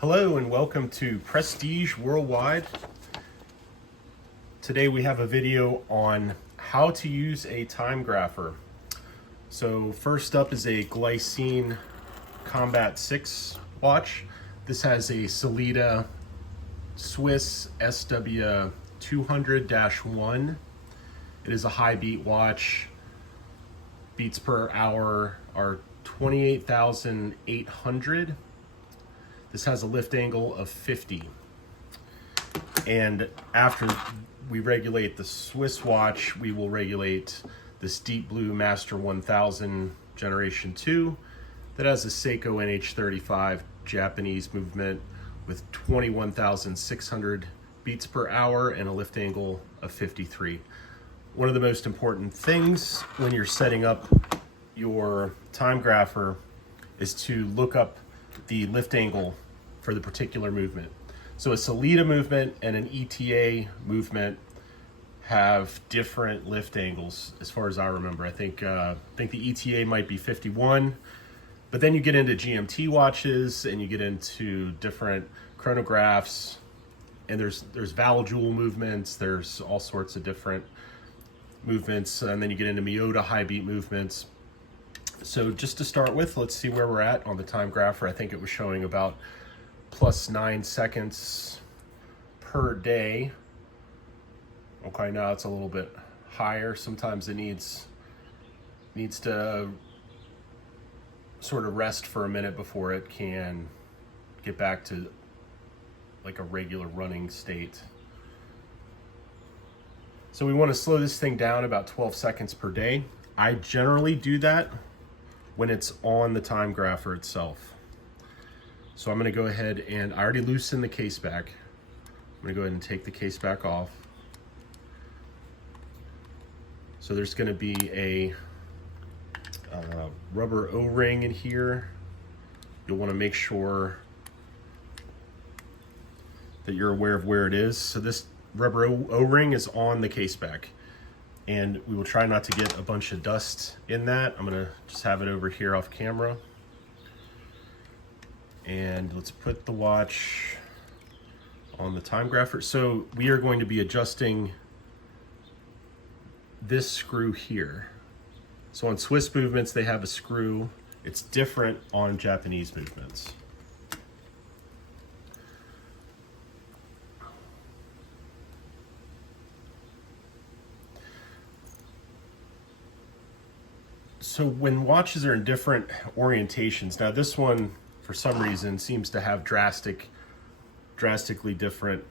Hello and welcome to Prestige Worldwide. Today we have a video on how to use a timegrapher. So first up is a Glycine Combat 6 watch. This has a Sellita Swiss SW200-1. It is a high beat watch. Beats per hour are 28,800. This has a lift angle of 50. And after we regulate the Swiss watch, we will regulate this Deep Blue Master 1000 Generation 2 that has a Seiko NH35 Japanese movement with 21,600 beats per hour and a lift angle of 53. One of the most important things when you're setting up your timegrapher is to look up the lift angle for the particular movement. So a Sellita movement and an ETA movement have different lift angles as far as I remember. I think the ETA might be 51, but then you get into GMT watches and you get into different chronographs, and there's Valjoule movements, there's all sorts of different movements, and then you get into Miyota high beat movements. So just to start with, let's see where we're at on the timegrapher. I think it was showing about plus 9 seconds per day. Okay, now it's a little bit higher. Sometimes it needs to sort of rest for a minute before it can get back to like a regular running state. So we want to slow this thing down about 12 seconds per day. I generally do that when it's on the timegrapher itself. So I'm going to go ahead and I already loosened the case back. I'm going to go ahead and take the case back off. So there's going to be a rubber O-ring in here. You'll want to make sure that you're aware of where it is. So this rubber O-ring is on the case back, and we will try not to get a bunch of dust in that. I'm going to just have it over here off camera. And let's put the watch on the timegrapher. So we are going to be adjusting this screw here. So on Swiss movements, they have a screw. It's different on Japanese movements. So when watches are in different orientations, now this one, for some reason, seems to have drastically different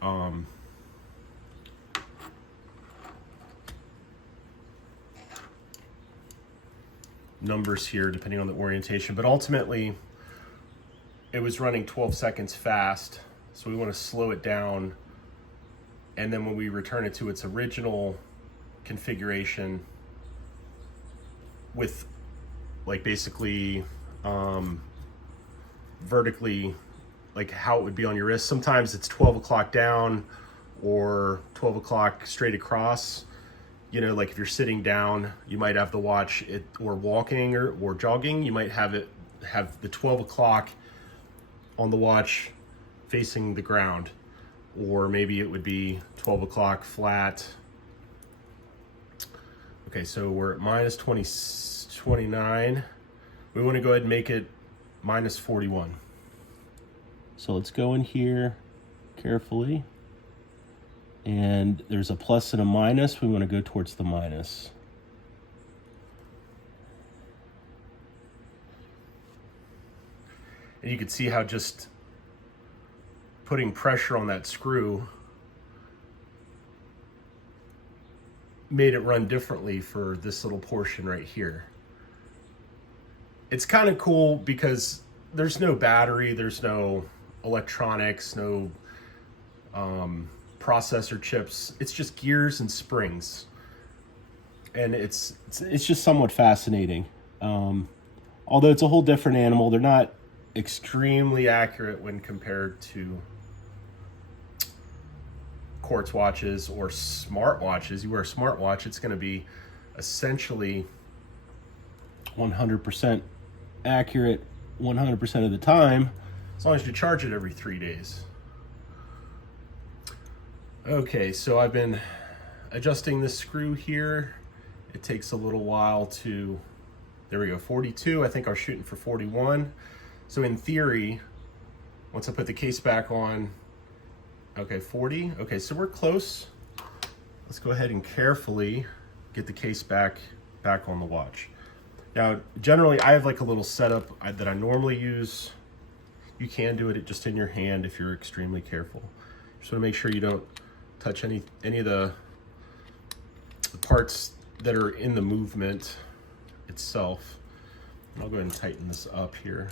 numbers here depending on the orientation, but ultimately it was running 12 seconds fast, so we want to slow it down, and then when we return it to its original configuration with like basically vertically, like how it would be on your wrist. Sometimes it's 12 o'clock down or 12 o'clock straight across. You know, like if you're sitting down, you might have the watch or walking or jogging, you might have the 12 o'clock on the watch facing the ground, or maybe it would be 12 o'clock flat. Okay, so we're at minus 29. We want to go ahead and make it minus 41. So let's go in here carefully. And there's a plus and a minus. We want to go towards the minus. And you can see how just putting pressure on that screw made it run differently for this little portion right here. It's kind of cool because there's no battery, there's no electronics, no processor chips. It's just gears and springs, and it's just somewhat fascinating. Although it's a whole different animal, they're not extremely accurate when compared to quartz watches or smart watches. You wear a smart watch, it's going to be essentially 100% accurate 100% of the time, as long as you charge it every 3 days. Okay, so I've been adjusting this screw here. It takes a little while to, there we go, 42. I think I was shooting for 41. So in theory, once I put the case back on, okay, 40. Okay, so we're close. Let's go ahead and carefully get the case back on the watch. Now, generally, I have like a little setup that I normally use. You can do it just in your hand if you're extremely careful. Just want to make sure you don't touch any of the parts that are in the movement itself. And I'll go ahead and tighten this up here.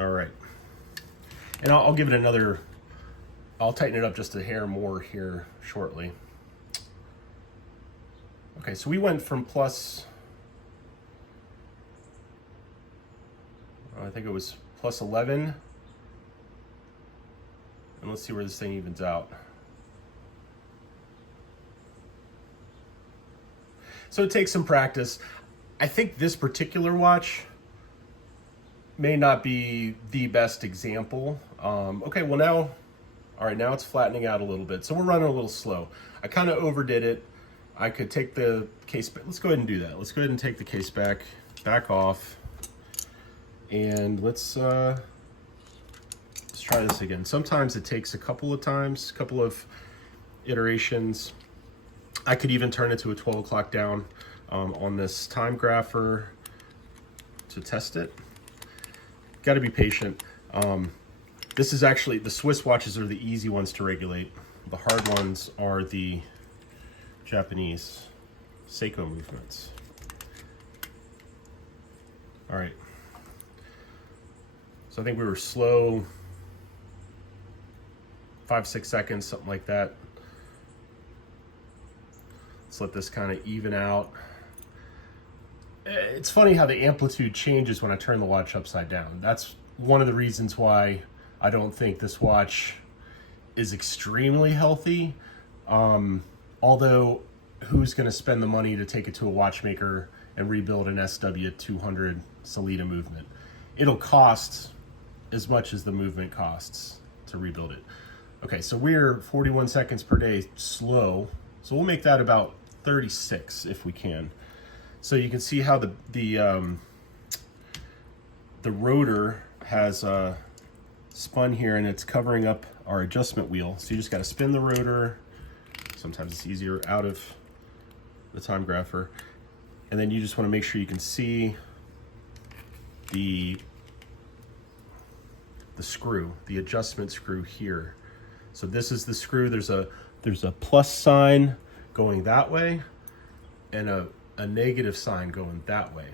All right, and I'll give it another, I'll tighten it up just a hair more here shortly. Okay, so we went from plus, I think it was plus 11, and let's see where this thing evens out. So it takes some practice. I think this particular watch may not be the best example. Okay, well now, all right, now it's flattening out a little bit. So we're running a little slow. I kind of overdid it. I could take the case back. Let's go ahead and do that. Let's go ahead and take the case back off. And let's try this again. Sometimes it takes a couple of iterations. I could even turn it to a 12 o'clock down on this Timegrapher to test it. Got to be patient. This is actually, the Swiss watches are the easy ones to regulate. The hard ones are the Japanese Seiko movements. All right. So I think we were slow 5-6 seconds, something like that. Let's let this kind of even out. It's funny how the amplitude changes when I turn the watch upside down. That's one of the reasons why I don't think this watch is extremely healthy. Although, who's going to spend the money to take it to a watchmaker and rebuild an SW200 Sellita movement? It'll cost as much as the movement costs to rebuild it. Okay, so we're 41 seconds per day slow. So we'll make that about 36 if we can. So you can see how the rotor has spun here, and it's covering up our adjustment wheel. So you just got to spin the rotor. Sometimes it's easier out of the Timegrapher. And then you just want to make sure you can see the screw, the adjustment screw here. So this is the screw. There's a plus sign going that way and a negative sign going that way.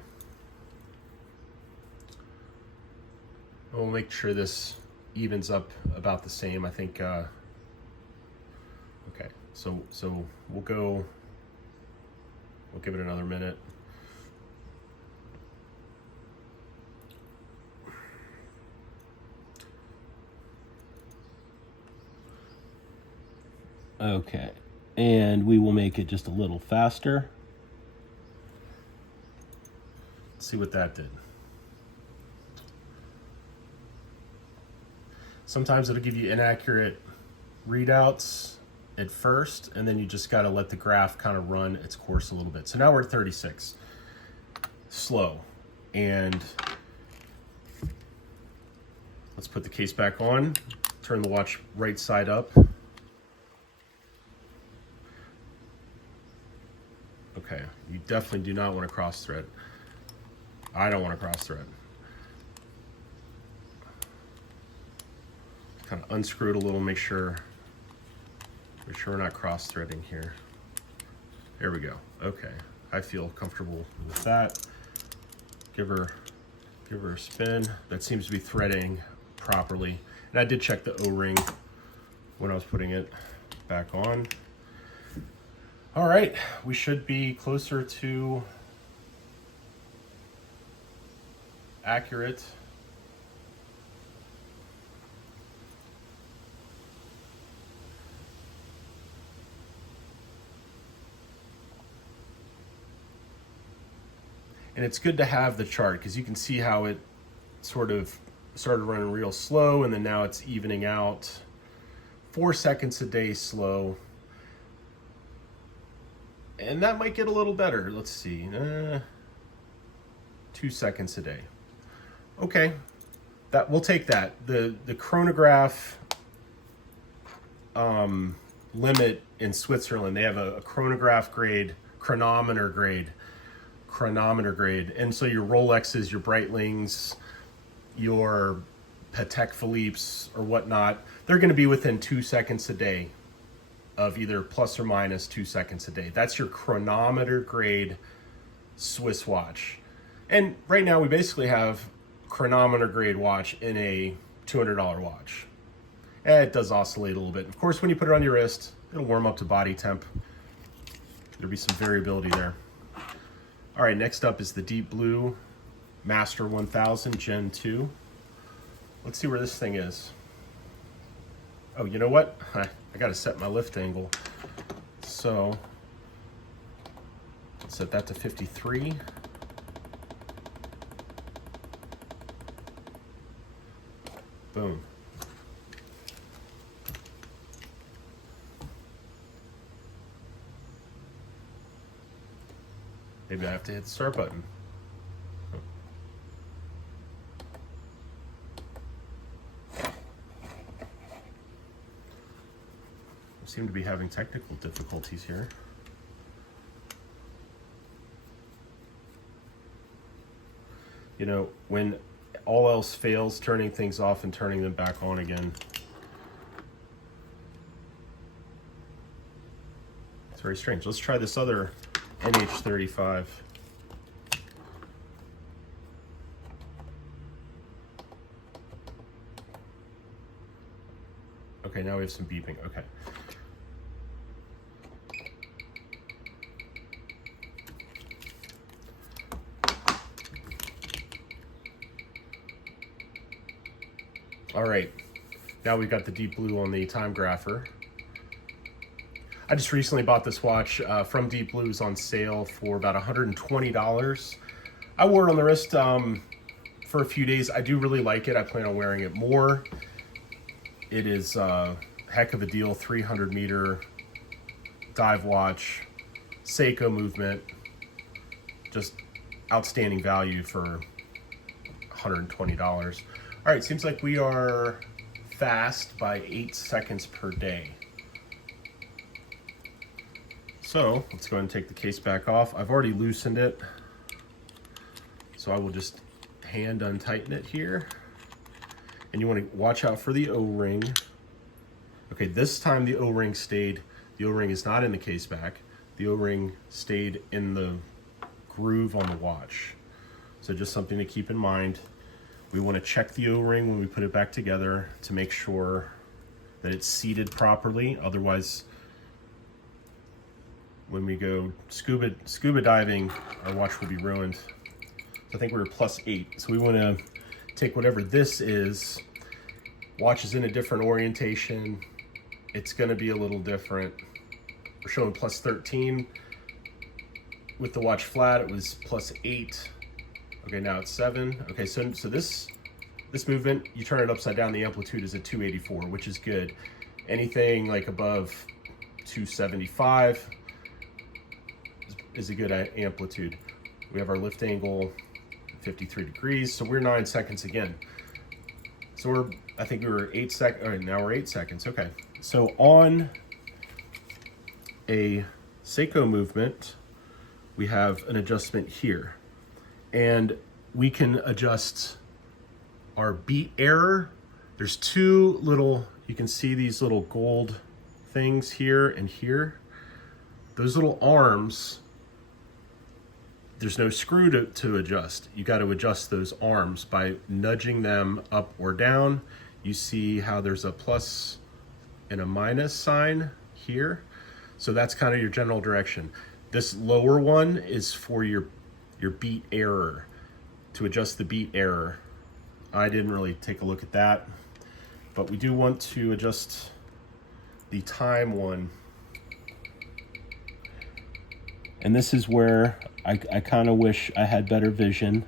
We'll make sure this evens up about the same. I think, okay, so we'll give it another minute. Okay, and we will make it just a little faster. Let's see what that did. Sometimes it'll give you inaccurate readouts at first, and then you just got to let the graph kind of run its course a little bit. So now we're at 36, slow. And let's put the case back on, turn the watch right side up. Okay, you definitely do not want to cross thread. I don't want to cross thread. Kind of unscrew it a little, make sure we're not cross threading here. There we go. Okay, I feel comfortable with that. Give her a spin. That seems to be threading properly. And I did check the O-ring when I was putting it back on. All right, we should be closer to accurate. And it's good to have the chart because you can see how it sort of started running real slow and then now it's evening out. 4 seconds a day slow. And that might get a little better. Let's see. 2 seconds a day. Okay. We'll take that. The chronograph limit in Switzerland, they have a chronograph grade, chronometer grade. And so your Rolexes, your Breitlings, your Patek Philippe's or whatnot, they're going to be within 2 seconds a day of either plus or minus 2 seconds a day. That's your chronometer grade Swiss watch. And right now we basically have chronometer grade watch in a $200 watch. It does oscillate a little bit. Of course, when you put it on your wrist, it'll warm up to body temp. There'll be some variability there. All right, next up is the Deep Blue Master 1000 Gen 2. Let's see where this thing is. Oh, you know what? I got to set my lift angle. So, let's set that to 53. Boom. Maybe I have to hit the start button. I seem to be having technical difficulties here. You know, when all else fails, turning things off and turning them back on again. It's very strange. Let's try this other NH35. Okay, now we have some beeping. Okay. All right, now we've got the Deep Blue on the Timegrapher. I just recently bought this watch from Deep Blue. It was on sale for about $120. I wore it on the wrist for a few days. I do really like it. I plan on wearing it more. It is a heck of a deal, 300 meter dive watch, Seiko movement, just outstanding value for $120. All right, seems like we are fast by 8 seconds per day. So let's go ahead and take the case back off. I've already loosened it, so I will just hand untighten it here. And you want to watch out for the O-ring. Okay, this time the O-ring stayed. The O-ring is not in the case back. The O-ring stayed in the groove on the watch. So just something to keep in mind. We want to check the O-ring when we put it back together to make sure that it's seated properly. Otherwise, when we go scuba diving, our watch will be ruined. I think we were +8. So we want to take whatever this is. Watch is in a different orientation. It's going to be a little different. We're showing +13. With the watch flat, it was +8. Okay, now it's 7. Okay, so this movement, you turn it upside down, the amplitude is at 284, which is good. Anything like above 275 is a good amplitude. We have our lift angle 53 degrees, so we're 9 seconds again. So I think we were 8 seconds, all right, now we're 8 seconds, okay. So on a Seiko movement, we have an adjustment here. And we can adjust our beat error. There's two little, you can see these little gold things here and here. Those little arms, there's no screw to adjust. You got to adjust those arms by nudging them up or down. You see how there's a plus and a minus sign here. So that's kind of your general direction. This lower one is for your beat error, to adjust the beat error. I didn't really take a look at that, but we do want to adjust the time one. And this is where I kind of wish I had better vision.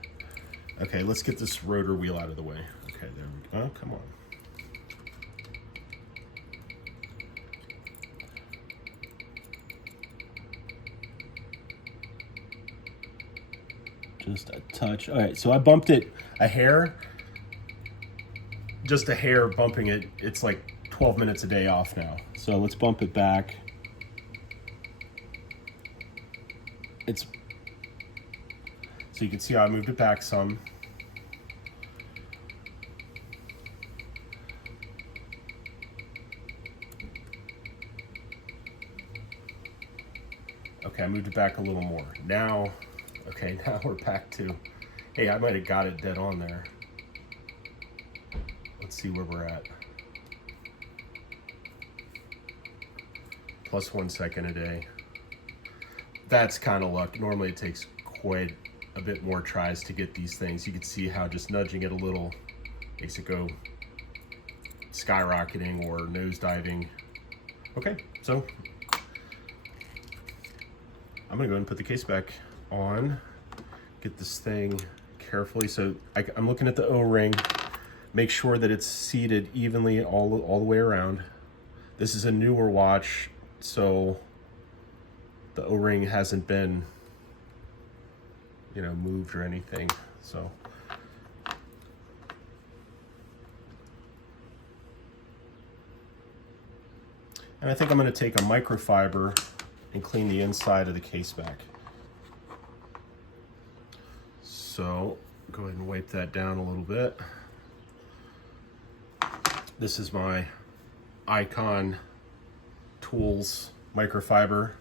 Okay, let's get this rotor wheel out of the way. Okay, there we go. Oh, come on. Just a touch. All right, so I bumped it a hair. Just a hair bumping it. It's like 12 minutes a day off now. So let's bump it back. So you can see how I moved it back some. Okay, I moved it back a little more. Now, okay, now we're back to, hey, I might have got it dead on there. Let's see where we're at. Plus 1 second a day. That's kind of luck. Normally it takes quite a bit more tries to get these things. You can see how just nudging it a little makes it go skyrocketing or nosediving. Okay, so I'm gonna go ahead and put the case back on, get this thing carefully. So I'm looking at the O-ring, make sure that it's seated evenly all the way around. This is a newer watch, so the O-ring hasn't been, moved or anything. So and I think I'm going to take a microfiber and clean the inside of the case back. So go ahead and wipe that down a little bit. This is my Icon Tools microfiber.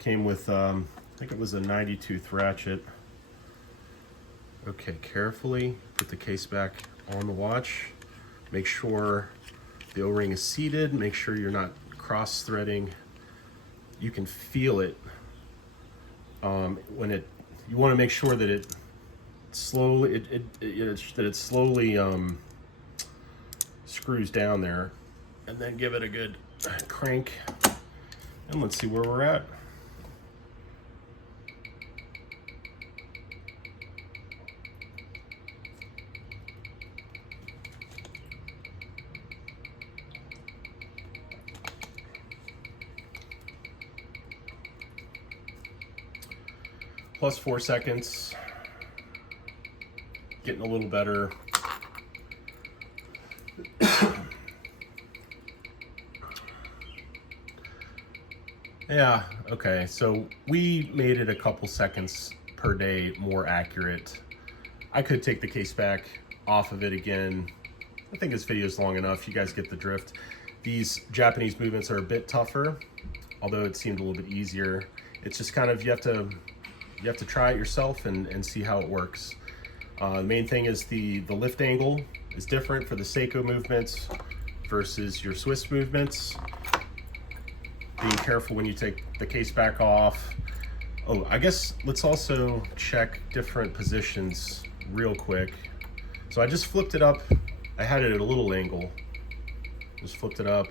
Came with, I think it was a 90-tooth ratchet. Okay, carefully put the case back on the watch. Make sure the O-ring is seated. Make sure you're not cross-threading. You can feel it when it. You want to make sure that it slowly screws down there, and then give it a good crank. And let's see where we're at. Plus 4 seconds, getting a little better. Yeah, okay, so we made it a couple seconds per day more accurate. I could take the case back off of it again. I think this video is long enough. You guys get the drift. These Japanese movements are a bit tougher, although it seemed a little bit easier. It's just kind of, you have to try it yourself and see how it works. The main thing is the lift angle is different for the Seiko movements versus your Swiss movements. Being careful when you take the case back off. Oh, I guess let's also check different positions real quick. So I just flipped it up. I had it at a little angle. Just flipped it up.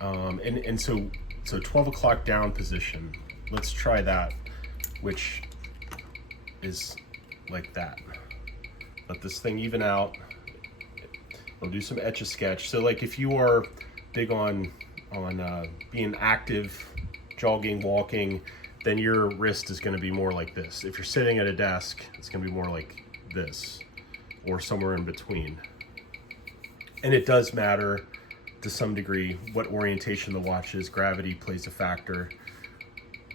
And so 12 o'clock down position. Let's try that, which is like that. Let this thing even out. I'll do some etch-a-sketch. So like if you are big on being active, jogging, walking, then your wrist is going to be more like this. If you're sitting at a desk, it's going to be more like this or somewhere in between. And it does matter to some degree what orientation the watch is. Gravity plays a factor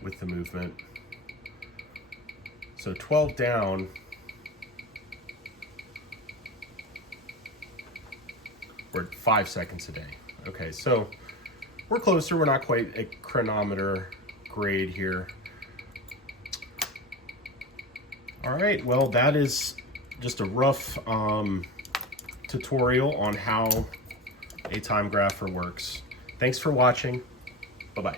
with the movement. So 12 down. We're at 5 seconds a day. Okay, so we're closer. We're not quite a chronometer grade here. All right, well, that is just a rough tutorial on how a timegrapher works. Thanks for watching. Bye-bye.